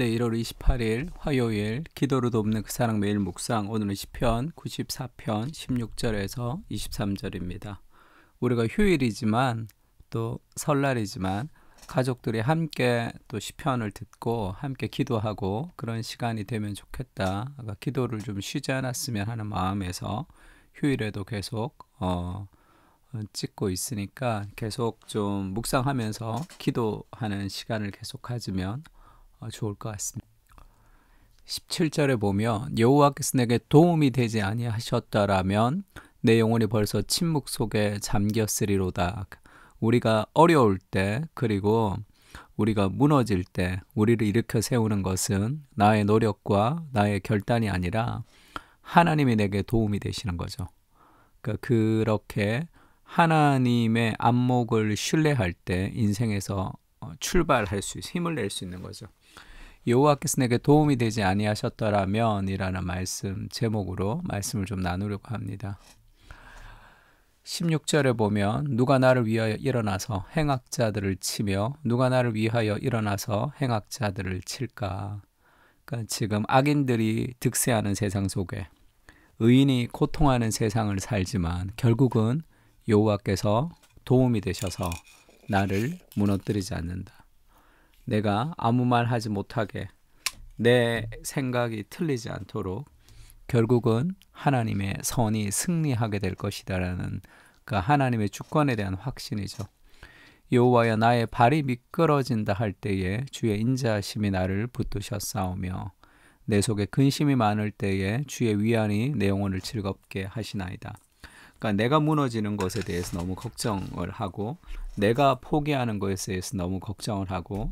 네, 1월 28일 화요일 기도로 돕는 그 사랑 매일 묵상. 오늘은 시편 94편 16절에서 23절입니다. 우리가 휴일이지만 또 설날이지만 가족들이 함께 또 시편을 듣고 함께 기도하고 그런 시간이 되면 좋겠다. 기도를 좀 쉬지 않았으면 하는 마음에서 휴일에도 계속 찍고 있으니까 계속 좀 묵상하면서 기도하는 시간을 계속 가지면 좋을 것 같습니다. 17절에 보면 여호와께서 내게 도움이 되지 아니하셨더라면 내 영혼이 벌써 침묵 속에 잠겼으리로다. 우리가 어려울 때 그리고 우리가 무너질 때 우리를 일으켜 세우는 것은 나의 노력과 나의 결단이 아니라 하나님이 내게 도움이 되시는 거죠. 그러니까 그렇게 하나님의 안목을 신뢰할 때 인생에서 출발할 수 있어 힘을 낼 수 있는 거죠. 여호와께서 내게 도움이 되지 아니하셨더라면 이라는 말씀 제목으로 말씀을 좀 나누려고 합니다. 16절에 보면 누가 나를 위하여 일어나서 행악자들을 치며 누가 나를 위하여 일어나서 행악자들을 칠까. 그러니까 지금 악인들이 득세하는 세상 속에 의인이 고통하는 세상을 살지만 결국은 여호와께서 도움이 되셔서 나를 무너뜨리지 않는다. 내가 아무 말 하지 못하게 내 생각이 틀리지 않도록 결국은 하나님의 선이 승리하게 될 것이다라는 그 하나님의 주권에 대한 확신이죠. 여호와여 나의 발이 미끄러진다 할 때에 주의 인자하심이 나를 붙드셨사오며 내 속에 근심이 많을 때에 주의 위안이 내 영혼을 즐겁게 하시나이다. 그러니까 내가 무너지는 것에 대해서 너무 걱정을 하고 내가 포기하는 것에 대해서 너무 걱정을 하고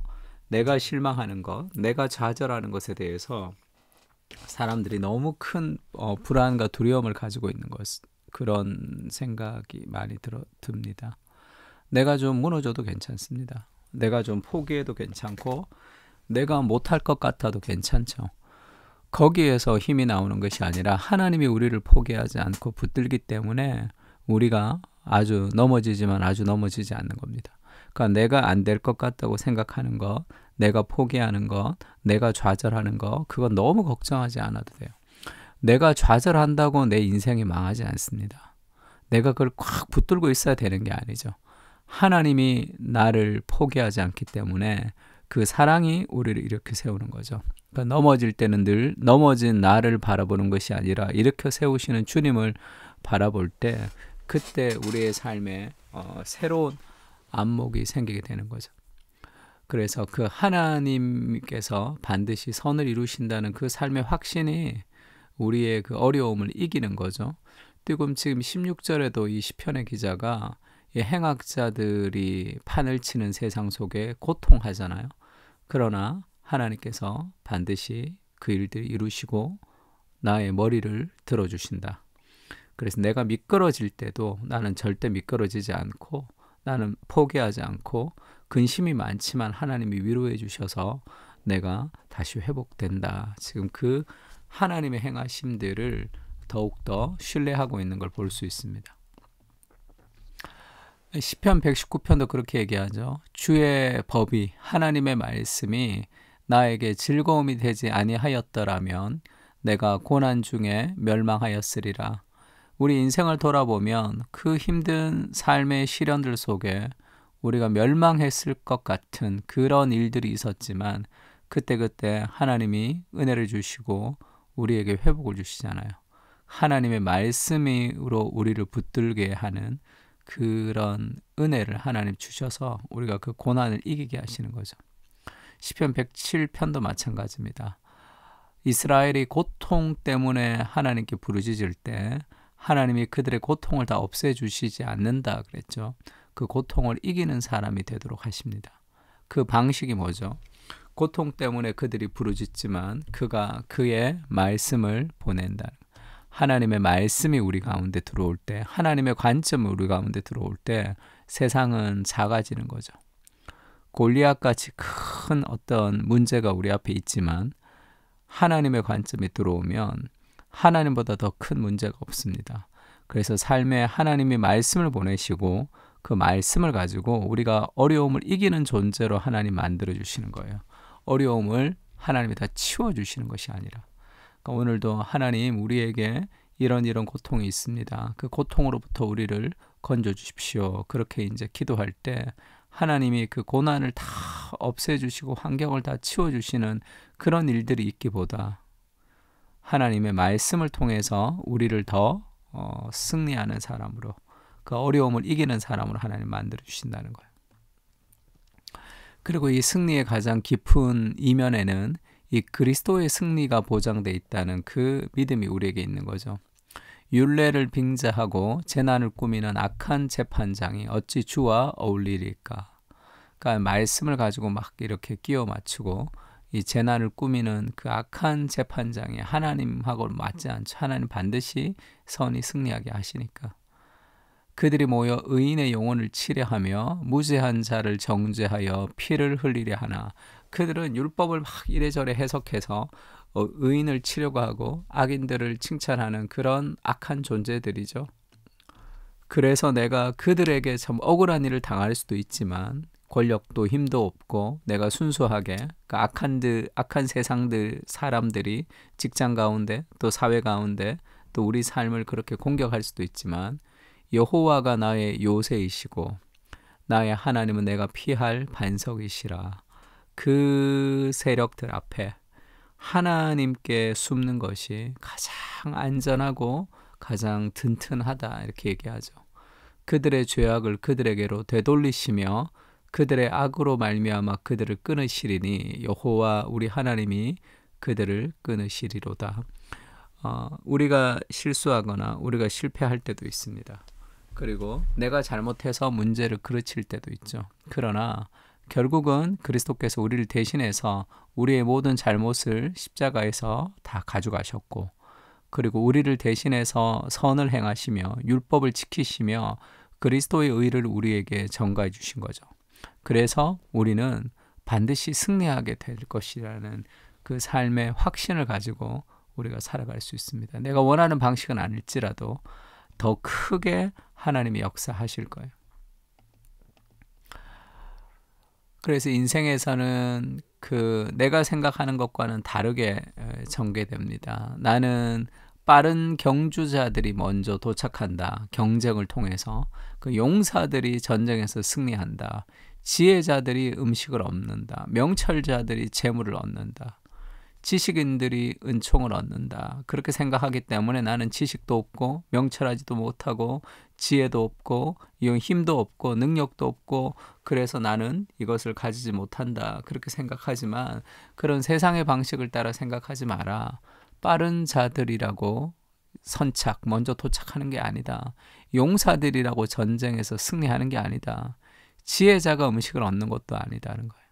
내가 실망하는 것, 내가 좌절하는 것에 대해서 사람들이 너무 큰 불안과 두려움을 가지고 있는 것, 그런 생각이 많이 듭니다. 내가 좀 무너져도 괜찮습니다. 내가 좀 포기해도 괜찮고 내가 못할 것 같아도 괜찮죠. 거기에서 힘이 나오는 것이 아니라 하나님이 우리를 포기하지 않고 붙들기 때문에 우리가 아주 넘어지지만 아주 넘어지지 않는 겁니다. 그러니까 내가 안 될 것 같다고 생각하는 것, 내가 포기하는 것, 내가 좌절하는 것, 그건 너무 걱정하지 않아도 돼요. 내가 좌절한다고 내 인생이 망하지 않습니다. 내가 그걸 꽉 붙들고 있어야 되는 게 아니죠. 하나님이 나를 포기하지 않기 때문에 그 사랑이 우리를 일으켜 세우는 거죠. 그러니까 넘어질 때는 늘 넘어진 나를 바라보는 것이 아니라 일으켜 세우시는 주님을 바라볼 때 그때 우리의 삶에 새로운 안목이 생기게 되는 거죠. 그래서 그 하나님께서 반드시 선을 이루신다는 그 삶의 확신이 우리의 그 어려움을 이기는 거죠. 지금 16절에도 이 시편의 기자가 이 행악자들이 판을 치는 세상 속에 고통하잖아요. 그러나 하나님께서 반드시 그 일들을 이루시고 나의 머리를 들어주신다. 그래서 내가 미끄러질 때도 나는 절대 미끄러지지 않고 나는 포기하지 않고 근심이 많지만 하나님이 위로해 주셔서 내가 다시 회복된다. 지금 그 하나님의 행하심들을 더욱더 신뢰하고 있는 걸 볼 수 있습니다. 시편 119편도 그렇게 얘기하죠. 주의 법이 하나님의 말씀이 나에게 즐거움이 되지 아니하였더라면 내가 고난 중에 멸망하였으리라. 우리 인생을 돌아보면 그 힘든 삶의 시련들 속에 우리가 멸망했을 것 같은 그런 일들이 있었지만 그때그때 하나님이 은혜를 주시고 우리에게 회복을 주시잖아요. 하나님의 말씀으로 우리를 붙들게 하는 그런 은혜를 하나님 주셔서 우리가 그 고난을 이기게 하시는 거죠. 시편 107편도 마찬가지입니다. 이스라엘이 고통 때문에 하나님께 부르짖을 때 하나님이 그들의 고통을 다 없애주시지 않는다 그랬죠. 그 고통을 이기는 사람이 되도록 하십니다. 그 방식이 뭐죠? 고통 때문에 그들이 부르짖지만 그가 그의 말씀을 보낸다. 하나님의 말씀이 우리 가운데 들어올 때, 하나님의 관점이 우리 가운데 들어올 때 세상은 작아지는 거죠. 골리앗같이 큰 어떤 문제가 우리 앞에 있지만 하나님의 관점이 들어오면 하나님보다 더 큰 문제가 없습니다. 그래서 삶에 하나님이 말씀을 보내시고 그 말씀을 가지고 우리가 어려움을 이기는 존재로 하나님 만들어 주시는 거예요. 어려움을 하나님이 다 치워주시는 것이 아니라, 그러니까 오늘도 하나님 우리에게 이런 고통이 있습니다. 그 고통으로부터 우리를 건져주십시오. 그렇게 이제 기도할 때 하나님이 그 고난을 다 없애주시고 환경을 다 치워주시는 그런 일들이 있기보다 하나님의 말씀을 통해서 우리를 더 승리하는 사람으로, 그 어려움을 이기는 사람으로 하나님 만들어 주신다는 거예요. 그리고 이 승리의 가장 깊은 이면에는 이 그리스도의 승리가 보장되어 있다는 그 믿음이 우리에게 있는 거죠. 율례를 빙자하고 재난을 꾸미는 악한 재판장이 어찌 주와 어울리리까? 그러니까 말씀을 가지고 막 이렇게 끼워 맞추고 이 재난을 꾸미는 그 악한 재판장이 하나님하고 맞지 않죠. 하나님 반드시 선이 승리하게 하시니까. 그들이 모여 의인의 영혼을 치려하며 무죄한 자를 정죄하여 피를 흘리려 하나. 그들은 율법을 막 이래저래 해석해서 의인을 치려고 하고 악인들을 칭찬하는 그런 악한 존재들이죠. 그래서 내가 그들에게 참 억울한 일을 당할 수도 있지만 권력도 힘도 없고 내가 순수하게 그 악한 세상들 사람들이 직장 가운데 또 사회 가운데 또 우리 삶을 그렇게 공격할 수도 있지만 여호와가 나의 요새이시고 나의 하나님은 내가 피할 반석이시라. 그 세력들 앞에 하나님께 숨는 것이 가장 안전하고 가장 든든하다, 이렇게 얘기하죠. 그들의 죄악을 그들에게로 되돌리시며 그들의 악으로 말미암아 그들을 끊으시리니 여호와 우리 하나님이 그들을 끊으시리로다. 우리가 실수하거나 우리가 실패할 때도 있습니다. 그리고 내가 잘못해서 문제를 그르칠 때도 있죠. 그러나 결국은 그리스도께서 우리를 대신해서 우리의 모든 잘못을 십자가에서 다 가져가셨고, 그리고 우리를 대신해서 선을 행하시며 율법을 지키시며 그리스도의 의를 우리에게 전가해 주신 거죠. 그래서 우리는 반드시 승리하게 될 것이라는 그 삶의 확신을 가지고 우리가 살아갈 수 있습니다. 내가 원하는 방식은 아닐지라도 더 크게 하나님이 역사하실 거예요. 그래서 인생에서는 그 내가 생각하는 것과는 다르게 전개됩니다. 나는 빠른 경주자들이 먼저 도착한다. 경쟁을 통해서 그 용사들이 전쟁에서 승리한다. 지혜자들이 음식을 얻는다. 명철자들이 재물을 얻는다. 지식인들이 은총을 얻는다. 그렇게 생각하기 때문에 나는 지식도 없고 명철하지도 못하고 지혜도 없고 힘도 없고 능력도 없고 그래서 나는 이것을 가지지 못한다. 그렇게 생각하지만 그런 세상의 방식을 따라 생각하지 마라. 빠른 자들이라고 선착 먼저 도착하는 게 아니다. 용사들이라고 전쟁에서 승리하는 게 아니다. 지혜자가 음식을 얻는 것도 아니다는 거예요.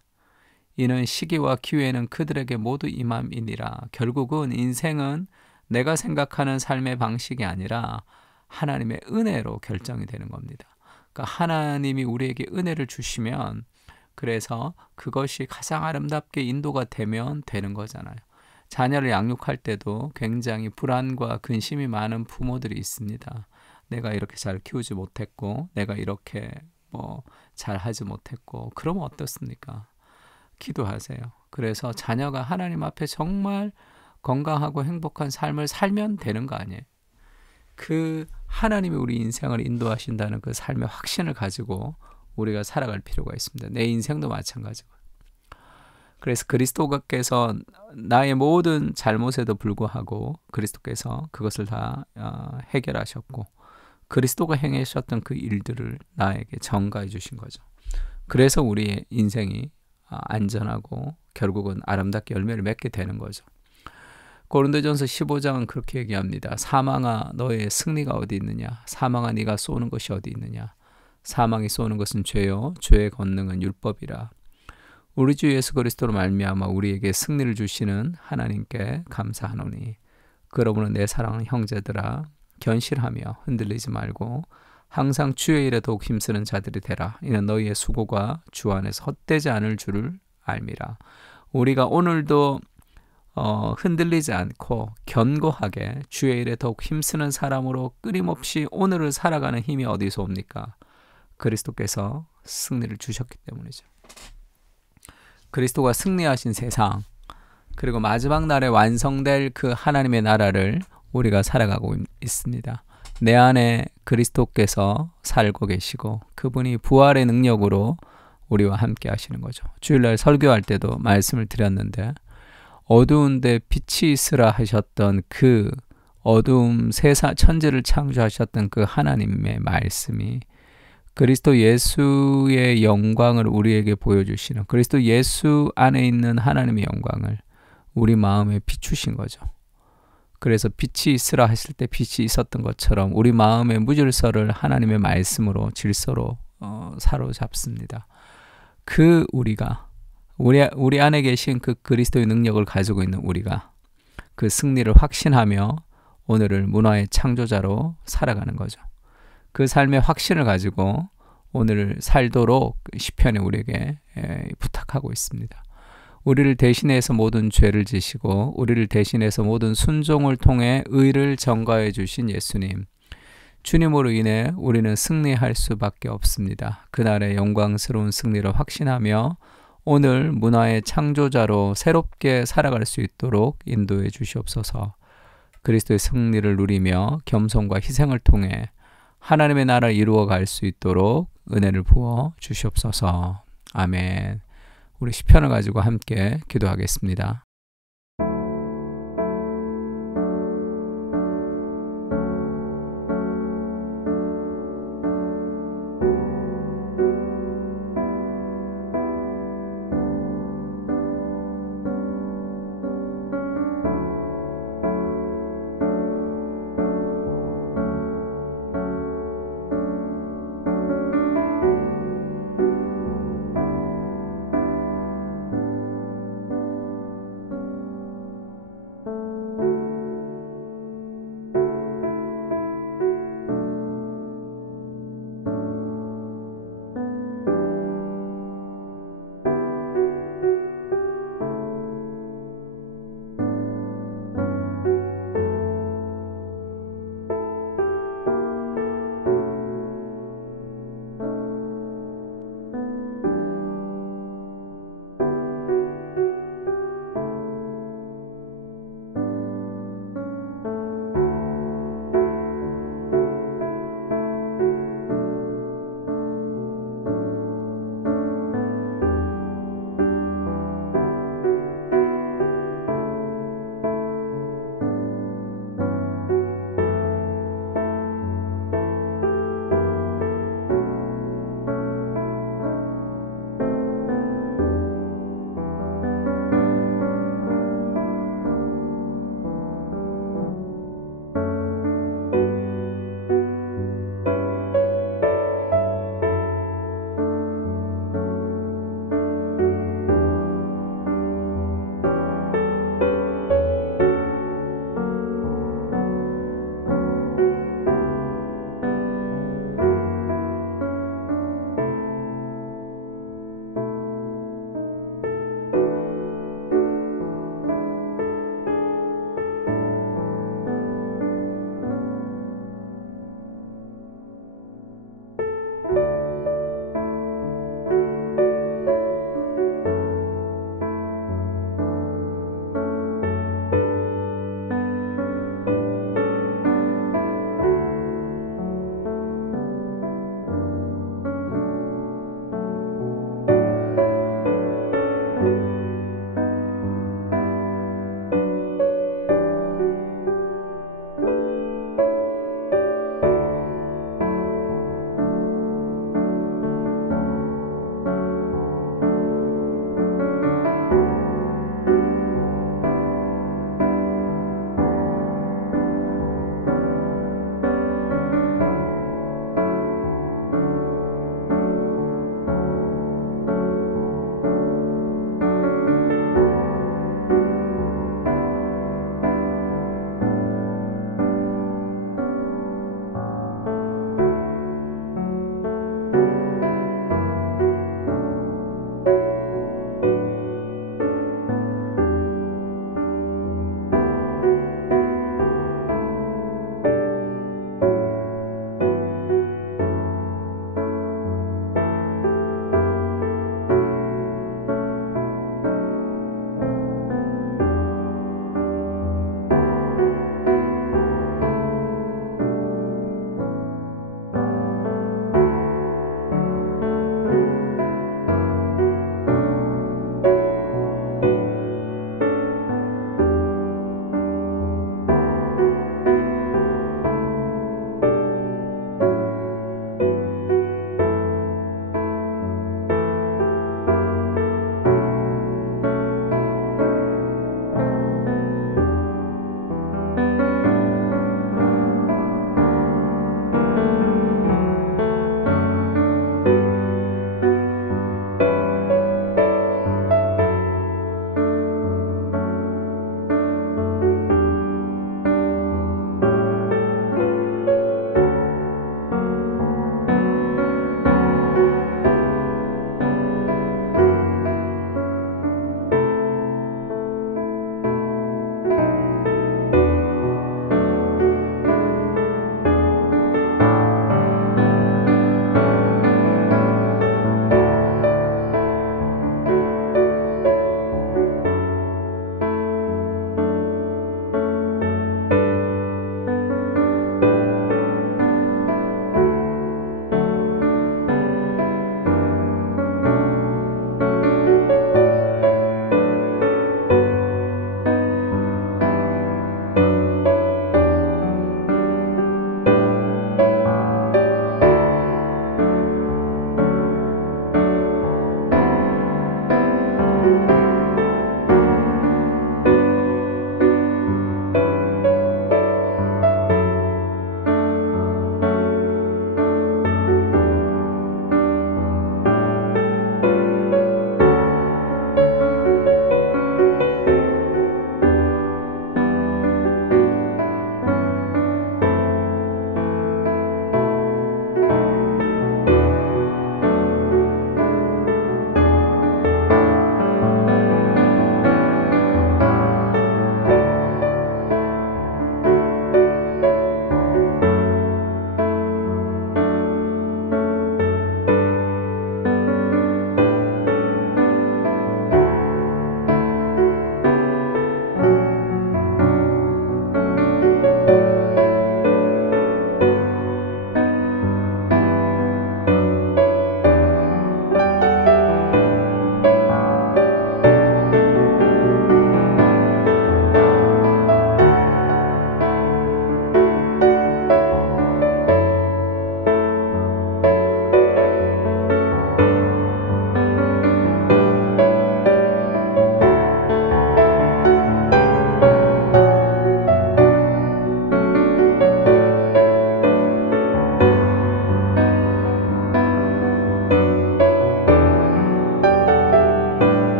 이는 시기와 기회는 그들에게 모두 임함이니라. 결국은 인생은 내가 생각하는 삶의 방식이 아니라 하나님의 은혜로 결정이 되는 겁니다. 그러니까 하나님이 우리에게 은혜를 주시면 그래서 그것이 가장 아름답게 인도가 되면 되는 거잖아요. 자녀를 양육할 때도 굉장히 불안과 근심이 많은 부모들이 있습니다. 내가 이렇게 잘 키우지 못했고 내가 이렇게 잘 하지 못했고 그러면 어떻습니까? 기도하세요. 그래서 자녀가 하나님 앞에 정말 건강하고 행복한 삶을 살면 되는 거 아니에요. 그 하나님이 우리 인생을 인도하신다는 그 삶의 확신을 가지고 우리가 살아갈 필요가 있습니다. 내 인생도 마찬가지고. 그래서 그리스도께서 나의 모든 잘못에도 불구하고 그리스도께서 그것을 다 해결하셨고 그리스도가 행하셨던 그 일들을 나에게 전가해 주신 거죠. 그래서 우리의 인생이 안전하고 결국은 아름답게 열매를 맺게 되는 거죠. 고린도전서 15장은 그렇게 얘기합니다. 사망아 너의 승리가 어디 있느냐? 사망아 네가 쏘는 것이 어디 있느냐? 사망이 쏘는 것은 죄요 죄의 권능은 율법이라. 우리 주 예수 그리스도로 말미암아 우리에게 승리를 주시는 하나님께 감사하노니 그러므로 내 사랑하는 형제들아 견실하며 흔들리지 말고 항상 주의 일에 더욱 힘쓰는 자들이 되라. 이는 너희의 수고가 주 안에서 헛되지 않을 줄을 알미라. 우리가 오늘도 흔들리지 않고 견고하게 주의 일에 더욱 힘쓰는 사람으로 끊임없이 오늘을 살아가는 힘이 어디서 옵니까? 그리스도께서 승리를 주셨기 때문이죠. 그리스도가 승리하신 세상, 그리고 마지막 날에 완성될 그 하나님의 나라를 우리가 살아가고 있습니다. 내 안에 그리스도께서 살고 계시고 그분이 부활의 능력으로 우리와 함께 하시는 거죠. 주일날 설교할 때도 말씀을 드렸는데 어두운데 빛이 있으라 하셨던 그 어두움 세상 천지를 창조하셨던 그 하나님의 말씀이 그리스도 예수의 영광을 우리에게 보여주시는 그리스도 예수 안에 있는 하나님의 영광을 우리 마음에 비추신 거죠. 그래서 빛이 있으라 하실 때 빛이 있었던 것처럼 우리 마음의 무질서를 하나님의 말씀으로 질서로 사로잡습니다. 그 우리가 우리 안에 계신 그 그리스도의 능력을 가지고 있는 우리가 그 승리를 확신하며 오늘을 문화의 창조자로 살아가는 거죠. 그 삶의 확신을 가지고 오늘을 살도록 시편이 우리에게 부탁하고 있습니다. 우리를 대신해서 모든 죄를 지시고 우리를 대신해서 모든 순종을 통해 의를 전가해 주신 예수님. 주님으로 인해 우리는 승리할 수밖에 없습니다. 그날의 영광스러운 승리를 확신하며 오늘 문화의 창조자로 새롭게 살아갈 수 있도록 인도해 주시옵소서. 그리스도의 승리를 누리며 겸손과 희생을 통해 하나님의 나라를 이루어갈 수 있도록 은혜를 부어 주시옵소서. 아멘. 우리 시편을 가지고 함께 기도하겠습니다.